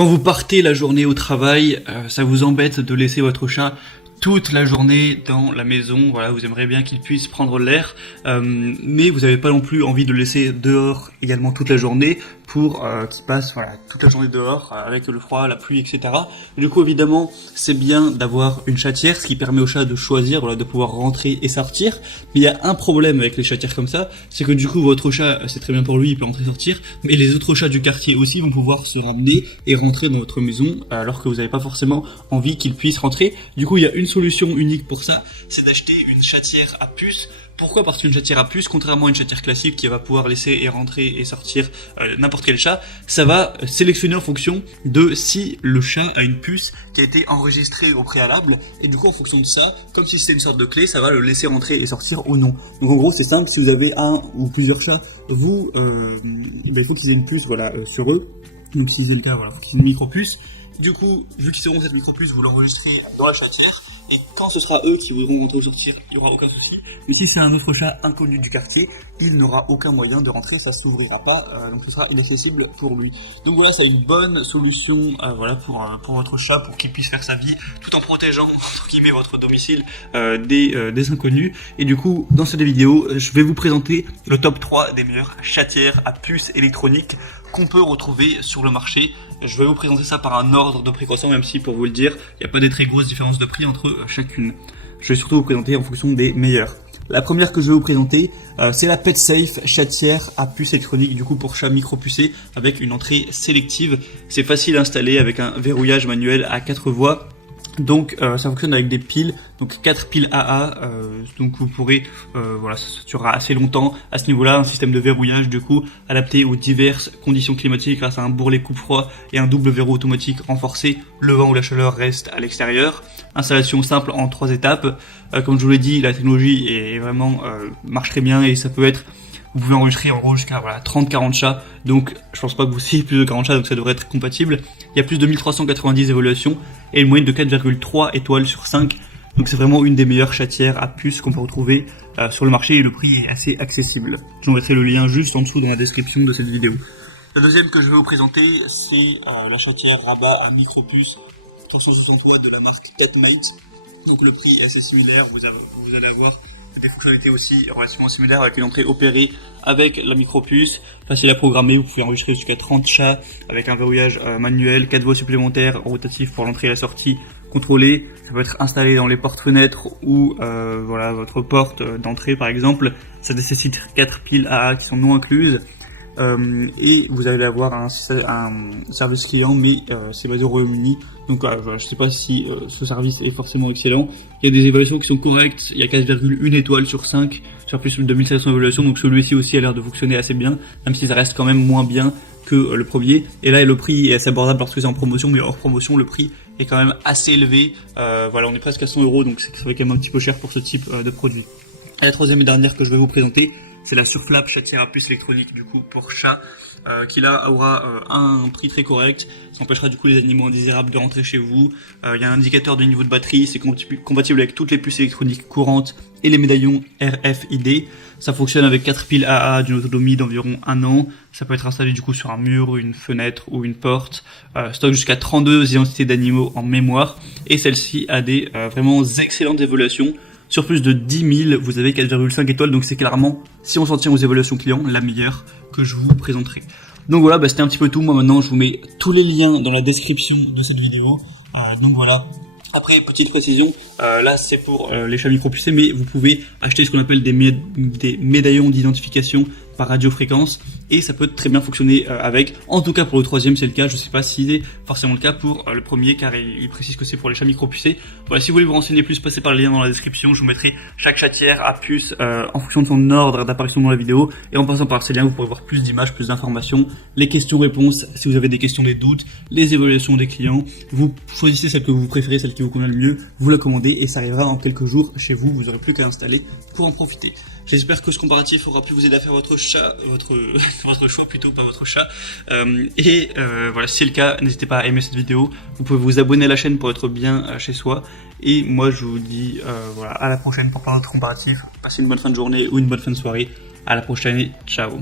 Quand vous partez la journée au travail, ça vous embête de laisser votre chat toute la journée dans la maison. Voilà, vous aimeriez bien qu'il puisse prendre l'air, mais vous n'avez pas non plus envie de le laisser dehors également toute la journée pour qu'il passe toute la journée dehors avec le froid, la pluie, etc. Du coup, évidemment, c'est bien d'avoir une chatière, ce qui permet au chat de choisir, de pouvoir rentrer et sortir. Mais il y a un problème avec les chatières comme ça, c'est que du coup, votre chat, c'est très bien pour lui, il peut rentrer et sortir, mais les autres chats du quartier aussi vont pouvoir se ramener et rentrer dans votre maison, alors que vous n'avez pas forcément envie qu'ils puissent rentrer. Du coup, il y a une solution unique pour ça, c'est d'acheter une chatière à puce. Pourquoi? Parce qu'une chatière à puce, contrairement à une chatière classique qui va pouvoir laisser et rentrer et sortir n'importe quel chat, ça va sélectionner en fonction de si le chat a une puce qui a été enregistrée au préalable, et du coup en fonction de ça, comme si c'était une sorte de clé, ça va le laisser rentrer et sortir ou non. Donc en gros c'est simple, si vous avez un ou plusieurs chats, vous, il faut qu'ils aient une puce sur eux. Donc si c'est le cas, il faut qu'ils aient une micro-puce. Du coup, vu qu'ils auront cette micro-puce, vous l'enregistrez dans la chatière, et quand ce sera eux qui voudront rentrer ou sortir, il n'y aura aucun souci. Mais si c'est un autre chat inconnu du quartier, il n'aura aucun moyen de rentrer, ça ne s'ouvrira pas, donc ce sera inaccessible pour lui. Donc voilà, c'est une bonne solution pour votre chat, pour qu'il puisse faire sa vie, tout en protégeant, entre guillemets, votre domicile des inconnus. Et du coup, dans cette vidéo, je vais vous présenter le top 3 des meilleures chatières à puce électronique qu'on peut retrouver sur le marché. Je vais vous présenter ça par un ordre de prix croissant, même si pour vous le dire, il n'y a pas des très grosses différences de prix entre chacune. Je vais surtout vous présenter en fonction des meilleures. La première que je vais vous présenter, c'est la PetSafe chatière à puce électronique, du coup pour chat micro-pucé, avec une entrée sélective. C'est facile à installer avec un verrouillage manuel à 4 voies. Donc ça fonctionne avec des piles, donc 4 piles AA, donc vous pourrez, ça durera assez longtemps. À ce niveau-là, un système de verrouillage du coup adapté aux diverses conditions climatiques grâce à un bourrelet coupe-froid et un double verrou automatique renforcé. Le vent ou la chaleur reste à l'extérieur. Installation simple en 3 étapes. Comme je vous l'ai dit, la technologie est vraiment marche très bien et ça peut être. Vous pouvez enregistrer en gros jusqu'à 30-40 chats, donc je pense pas que vous ayez plus de 40 chats, donc ça devrait être compatible. Il y a plus de 1390 évaluations et une moyenne de 4,3 étoiles sur 5, donc c'est vraiment une des meilleures chatières à puce qu'on peut retrouver sur le marché et le prix est assez accessible. Je vous mettrai le lien juste en dessous dans la description de cette vidéo. La deuxième que je vais vous présenter, c'est la chatière Rabat à micro-puce 360 watts de la marque Petmate. Donc le prix est assez similaire, vous allez avoir des fonctionnalités aussi relativement similaires avec une entrée opérée avec la micro-puce, facile à programmer, vous pouvez enregistrer jusqu'à 30 chats avec un verrouillage manuel, 4 voies supplémentaires rotatifs pour l'entrée et la sortie contrôlée. Ça peut être installé dans les portes-fenêtres ou votre porte d'entrée par exemple. Ça nécessite 4 piles AA qui sont non incluses. Et vous allez avoir un service client, mais c'est basé au Royaume-Uni, donc je ne sais pas si ce service est forcément excellent. Il y a des évaluations qui sont correctes, il y a 4,1 étoiles sur 5 sur plus de 2700 évaluations, donc celui-ci aussi a l'air de fonctionner assez bien, même si ça reste quand même moins bien que le premier. Et là le prix est assez abordable parce que c'est en promotion, mais hors promotion le prix est quand même assez élevé. On est presque à 100 €, donc c'est quand même un petit peu cher pour ce type de produit. Et la troisième et dernière que je vais vous présenter, c'est la Surflap chatière à puce électronique du coup pour chat, qui là aura un prix très correct. Ça empêchera du coup les animaux indésirables de rentrer chez vous. Il y a un indicateur de niveau de batterie, c'est compatible avec toutes les puces électroniques courantes et les médaillons RFID. Ça fonctionne avec 4 piles AA d'une autonomie d'environ 1 an. Ça peut être installé du coup sur un mur, une fenêtre ou une porte. Stocke jusqu'à 32 identités d'animaux en mémoire et celle-ci a des vraiment excellentes évaluations. Sur plus de 10 000, vous avez 4,5 étoiles, donc c'est clairement, si on s'en tient aux évaluations clients, la meilleure que je vous présenterai. Donc voilà, c'était un petit peu tout. Moi maintenant, je vous mets tous les liens dans la description de cette vidéo. Donc voilà. Après, petite précision, là c'est pour les chats micro-pucés, mais vous pouvez acheter ce qu'on appelle des médaillons d'identification par radiofréquence et ça peut très bien fonctionner avec. En tout cas pour le troisième c'est le cas, je sais pas si c'est forcément le cas pour le premier car il précise que c'est pour les chats micro-pucés. Voilà, si vous voulez vous renseigner plus, passez par le lien dans la description, je vous mettrai chaque chatière à puce en fonction de son ordre d'apparition dans la vidéo et en passant par ces liens vous pourrez voir plus d'images, plus d'informations, les questions-réponses, si vous avez des questions, des doutes, les évaluations des clients, vous choisissez celle que vous préférez, celle qui vous convient le mieux, vous la commandez et ça arrivera en quelques jours chez vous, vous aurez plus qu'à installer pour en profiter. J'espère que ce comparatif aura pu vous aider à faire votre chat, votre choix plutôt, pas votre chat. Voilà, si c'est le cas, n'hésitez pas à aimer cette vidéo. Vous pouvez vous abonner à la chaîne pour être bien chez soi. Et moi, je vous dis à la prochaine pour plein d'autres comparatifs. Passez une bonne fin de journée ou une bonne fin de soirée. À la prochaine et ciao.